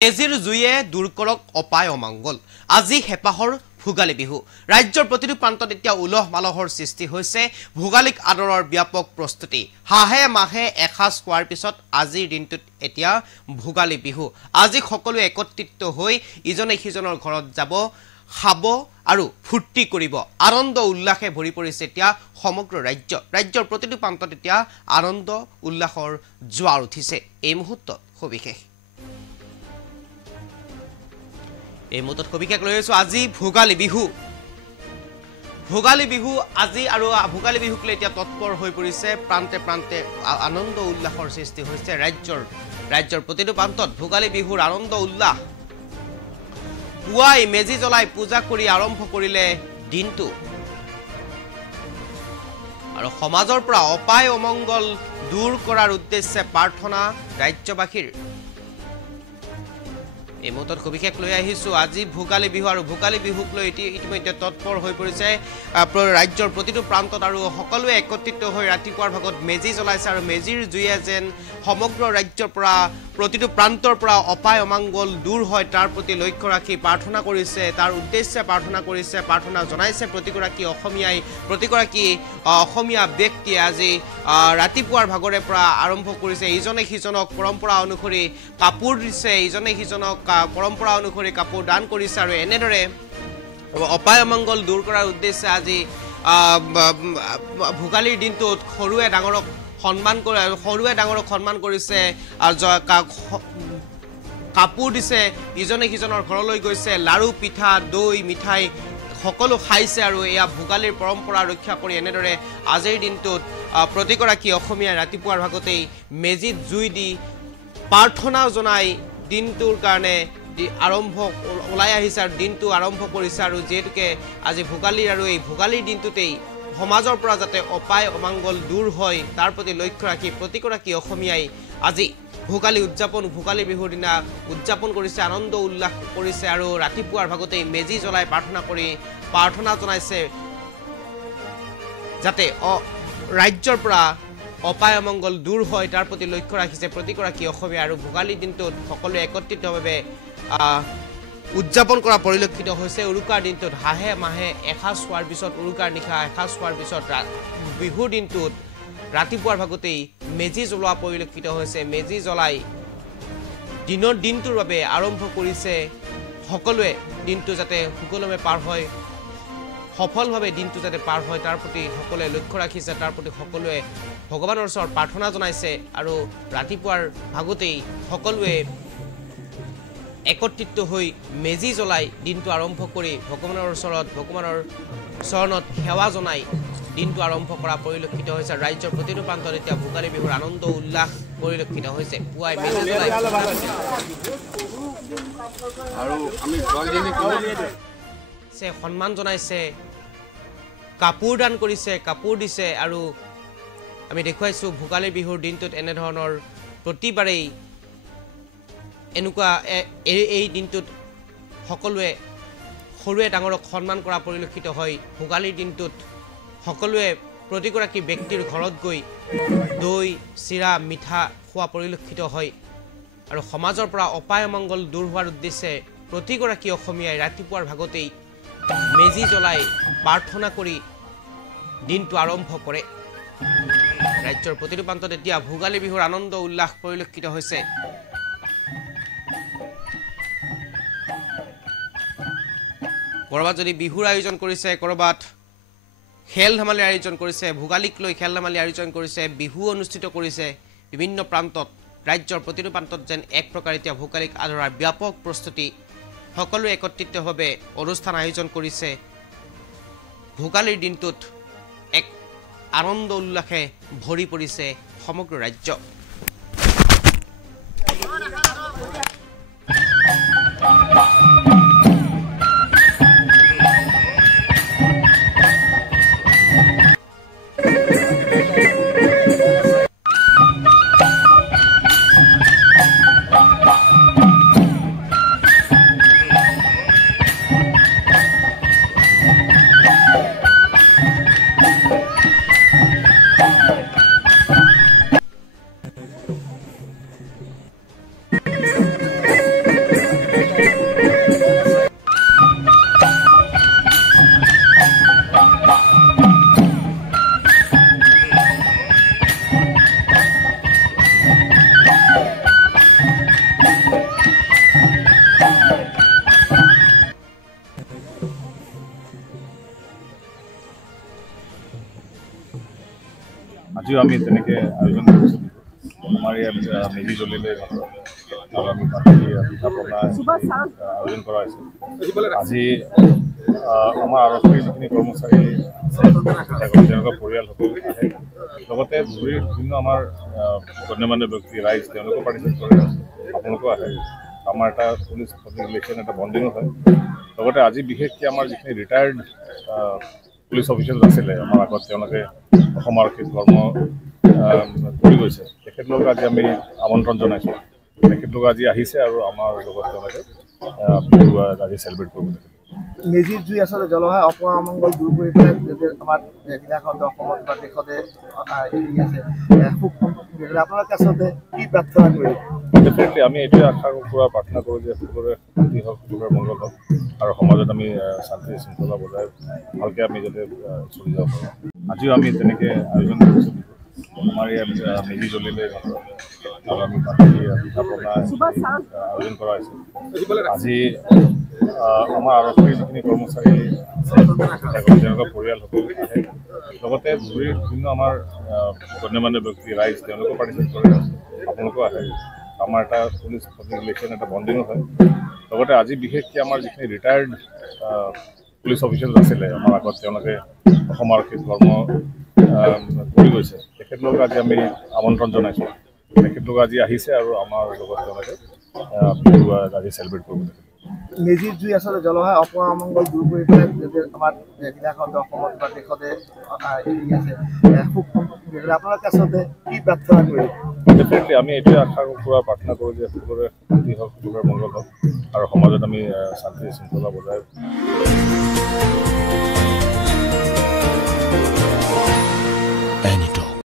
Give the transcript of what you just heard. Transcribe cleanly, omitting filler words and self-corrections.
মেজিৰ জুয়ে দূৰ কৰক অপায় অমংগল আজি হেপাহৰ ভোগালী বিহু ৰাজ্যৰ প্ৰতিটো প্ৰান্তত এতিয়া উলহ মালহৰ সৃষ্টি হৈছে ভোগালীক আদৰৰ ব্যাপক প্ৰস্তুতি হাহে মাহে এখাস খোৱাৰ পিছত আজিৰ দিনটোত এতিয়া ভোগালী বিহু আজি সকলো একত্ৰিত হৈ ইজনে সিজনৰ ঘৰত যাব খাব আৰু ফুৰ্তি কৰিব আনন্দ উল্লাসে ভৰি পৰিছে এতিয়া সমগ্ৰ ৰাজ্যৰ প্ৰতিটো প্ৰান্তত এতিয়া আনন্দ উল্লাসৰ জোৱাৰ উঠিছে এই মুহূৰ্তত সবিশেষ এই মুহূৰ্তত সবিশেষ লৈ আছো আজি ভোগালী বিহু আজি আৰু ভোগালী বিহুক লৈ এতিয়া তৎপৰ হৈ পৰিছে প্ৰান্তে প্ৰান্তে আনন্দ উল্লাসৰ সৃষ্টি হৈছে ৰাজ্যৰ প্ৰতিটো প্ৰান্তত ভোগালী বিহুৰ আনন্দ উল্লাস পুৱাই মেজি জ্বলাই পূজা কৰি আৰম্ভ কৰিলে দিনটো আৰু সমাজৰ পৰা অপায় অমংগল দূৰ কৰাৰ উদ্দেশ্যে প্ৰাৰ্থনা ৰাজ্যবাসীৰ এই মুহূৰ্তত সবিশেষ লৈ আহিছো আজি ভোগালী বিহু আৰু ভোগালী বিহুক লৈ ইতিমধ্যে তৎপৰ হৈ পৰিছে ৰাজ্যৰ প্ৰতিটো প্ৰান্তত আৰু সকলোৱে একত্ৰিত হৈ ৰাতিপুৱাৰ ভাগত মেজি জ্বলাইছে আৰু মেজিৰ জুয়ে যেন সমগ্ৰ ৰাজ্যৰ পৰা প্ৰতিটো প্ৰান্তৰ পৰা অপায় অমংগল দূৰ হয় তাৰ প্ৰতি লক্ষ্য ৰাখি প্ৰাৰ্থনা কৰিছে তাৰ উদ্দেশ্যে প্ৰাৰ্থনা কৰিছে প্ৰাৰ্থনা জনাইছে প্ৰতিগৰাকী অসমীয়া ব্যক্তিয়ে আজি ৰাতিপুৱাৰ ভাগৰে পৰা আৰম্ভ কৰিছে ইজনে সিজনক পৰম্পৰা অনুসৰি কাপোৰ দিছে ইজনে সিজনক পৰম্পৰা অনুসৰি কাপোৰ দান কৰিছে আৰু এনেদৰে অপায় অমংগল দূৰ কৰাৰ উদ্দেশ্যে আজি ভোগালীৰ দিনটোত সৰুৱে ডাঙৰক সন্মান কৰিছে কাপোৰ দিছে ইজনে সিজনৰ ঘৰলৈ গৈছে লাড়ু পিঠা দৈ মিঠাই সকলো খাইছে আৰু এয়া ভোগালীৰ পৰম্পৰা ৰক্ষা কৰি এনেদৰে আজিৰ দিনটোত প্ৰতিগৰাকী অসমীয়া ৰাতিপুৱাৰ ভাগতেই মেজিত জুই দি প্ৰাৰ্থনা জনাই দিনটোৰ কাৰণে আৰম্ভ ওলাই আহিছে আৰু দিনটো আৰম্ভ কৰিছে আৰু যেহেতুকে আজি ভোগালীৰ আৰু এই ভোগালীৰ দিনটোতেই সমাজৰ পৰা যাতে অপায় অমংগল দূৰ হয় তাৰ প্ৰতি লক্ষ্য ৰাখি প্ৰতিগৰাকী অসমীয়াই আজি ভোগালী বিহুৰ দিনা উদযাপন কৰিছে আনন্দ উল্লাস কৰিছে আৰু ৰাতিপুৱাৰ ভাগতেই মেজি জ্বলাই প্ৰাৰ্থনা জনাইছে যাতে ৰাজ্যৰ পৰা অপায় অমংগল দূৰ হয় তাৰ প্ৰতি লক্ষ্য ৰাখিছে প্ৰতিগৰাকী অসমীয়া আৰু ভোগালীৰ দিনটোত সকলোৱে একত্ৰিতভাৱে উদযাপন কৰা পৰিলক্ষিত হৈছে উৰুকাৰ দিনটোত হাহে মাহে এখাস খোৱাৰ পিছত উৰুকাৰ নিশা এখাস খোৱাৰ পিছত বিহুৰ দিনটোত ৰাতিপুৱাৰ ভাগতেই মেজি জ্বলোৱা পৰিলক্ষিত হৈছে মেজি জ্বলাই দিনটোৰ বাবে আৰম্ভ কৰিছে সকলোৱে দিনটো যাতে সুকলমে পাৰ হয় সফলভাৱে দিনটো যাতে পাৰ হয় তাৰ প্ৰতি সকলোৱে লক্ষ্য ৰাখিছে তাৰ প্ৰতি সকলোৱে ভগৱানৰ ওচৰত প্ৰাৰ্থনা জনাইছে আৰু ৰাতিপুৱাৰ ভাগতেই সকলোৱে একত্ৰিত হৈ মেজি জ্বলাই দিনটো আৰম্ভ কৰি ভগৱানৰ চৰণত সেৱা জনাই দিনটো আৰম্ভ কৰা পৰিলক্ষিত হৈছে ৰাজ্যৰ প্ৰতিটো প্ৰান্তত এতিয়া ভোগালী বিহুৰ আনন্দ উল্লাস পৰিলক্ষিত হৈছে পুৱাই মেজি জ্বলাই আৰু আমি সন্মান জনাইছে কাপোৰ দান কৰিছে কাপোৰ দিছে আৰু আমি দেখুৱাইছো ভোগালী বিহুৰ দিনটোত এনেধৰণৰ প্ৰতিবাৰেই এনেকুৱা এই দিনটোত সকলোৱে সৰুৱে ডাঙৰক সন্মান কৰা পৰিলক্ষিত হয় ভোগালীৰ দিনটোত সকলোৱে প্ৰতিগৰাকী ব্যক্তিৰ ঘৰত গৈ দৈ চিৰা মিঠা খোৱা পৰিলক্ষিত হয় আৰু সমাজৰ পৰা অপায় অমংগল দূৰ হোৱাৰ উদ্দেশ্যে প্ৰতিগৰাকী অসমীয়াই ৰাতিপুৱাৰ ভাগতেই মেজি জ্বলাই প্ৰাৰ্থনা কৰি দিনটো আৰম্ভ কৰে ৰাজ্যৰ প্ৰতিটো প্ৰান্তত এতিয়া ভোগালী বিহুৰ আনন্দ উল্লাস পৰিলক্ষিত হৈছে কৰবাত যদি বিহুৰ আয়োজন কৰিছে কৰবাত খেল ধেমালিৰ আয়োজন কৰিছে ভোগালীক লৈ খেল ধেমালিৰ আয়োজন কৰিছে বিহু অনুষ্ঠিত কৰিছে বিভিন্ন প্ৰান্তত ৰাজ্যৰ প্ৰতিটো প্ৰান্তত যেন এক প্ৰকাৰ এতিয়া ভোগালীক আদৰাৰ ব্যাপক প্ৰস্তুতি সকলোৱে একত্ৰিতভাৱে অনুষ্ঠান আয়োজন কৰিছে ভোগালীৰ দিনটোত এক আনন্দ উল্লাসে ভৰি পৰিছে সমগ্ৰ ৰাজ্য আজিও আমি তেনেকৈ আয়োজন কৰিছোঁ। আমাৰ ইয়াত মেজি জ্বলিলে আৰু আমি বাকী পিঠা পনা আয়োজন কৰা হৈছে। আজি আমাৰ আৰক্ষীৰ যিখিনি কৰ্মচাৰী আছে তেওঁলোকৰ পৰিয়াল সকলো আহে, লগতে ধুবুৰীৰ বিভিন্ন আমাৰ গণ্যমান্য ব্যক্তি ৰাইজ তেওঁলোকো পাৰ্টিচিপেট কৰে, আপোনালোকো আহে। আমাৰ এটা পুলিচ পাব্লিক ৰিলেশ্যন এটা বণ্ডিঙো হয়। লগতে আজি বিশেষকৈ আমাৰ যিখিনি ৰিটায়াৰ্ড পুলিচ অফিচাৰ্ছ আছিলে আমাৰ আগত, তেওঁলোকে অসম আৰক্ষীত কৰ্ম কৰি গৈছে, তেখেতলোকক আজি আমি আমন্ত্ৰণ জনাইছোঁ। তেখেতলোক আজি আহিছে আৰু আমাৰ লগত তেওঁলোকে আজি চেলিব্ৰেট কৰিব। মেজিৰ জুই আচলতে জ্বলোৱা অপৰা অমংগল দূৰ কৰি পেলাই আমাৰ জিলাখন অসমত বা দেশতে আছে সুখ আপোনালোকে আচলতে কি প্ৰাৰ্থনা কৰিব? ডেফিনেটলি আমি এইটোৱে আশা কৰা প্ৰাৰ্থনা কৰোঁ যে সকলোৰে শান্তি হওক, সকলোৰে মংগল হওক আৰু সমাজত আমি শান্তি শৃংখলা বজাই ভালকৈ আমি যাতে চলি যাব পাৰোঁ। আজিও আমি তেনেকৈ আয়োজন কৰিছোঁ। আমাৰ ইয়াত মেজি জ্বলিলে আৰু আমি বাকী পিঠা পনা আয়োজন কৰা হৈছে। আজি আমাৰ আৰক্ষীৰ যিখিনি কৰ্মচাৰী আছে তেওঁলোকৰ পৰিয়াল সকলো আহে, লগতে ধুবুৰীৰ বিভিন্ন আমাৰ গণ্যমান্য ব্যক্তি ৰাইজ তেওঁলোকো পাৰ্টিচিপেট কৰে, আপোনালোকো আহে। আমাৰ এটা পুলিচ পাব্লিক ৰিলেশ্যন এটা বণ্ডিঙো হয়। লগতে আজি বিশেষকৈ আমাৰ যিখিনি ৰিটায়াৰ্ড পুলিচ অফিচাৰ্ছ আছিলে আমাৰ আগত, তেওঁলোকে অসম আৰক্ষীত কৰ্ম কৰি গৈছে, তেখেতলোকক আজি আমি আমন্ত্ৰণ জনাইছোঁ। তেখেতলোক আজি আহিছে আৰু আমাৰ লগত তেওঁলোকে আজি চেলিব্ৰেট কৰিব। মেজিৰ জুই আচলতে জ্বলোৱা অপৰা অমংগল দূৰ কৰি পেলাই আমাৰ জিলাখন অসমত বা দেশতে আছে সুখ আপোনালোকে আচলতে কি প্ৰাৰ্থনা কৰিব? ডেফিনেটলি আমি এইটোৱে আশা কৰা প্ৰাৰ্থনা কৰোঁ যে সকলোৰে শান্তি হওক, সকলোৰে মংগল হওক আৰু সমাজত আমি শান্তি শৃংখলা বজাই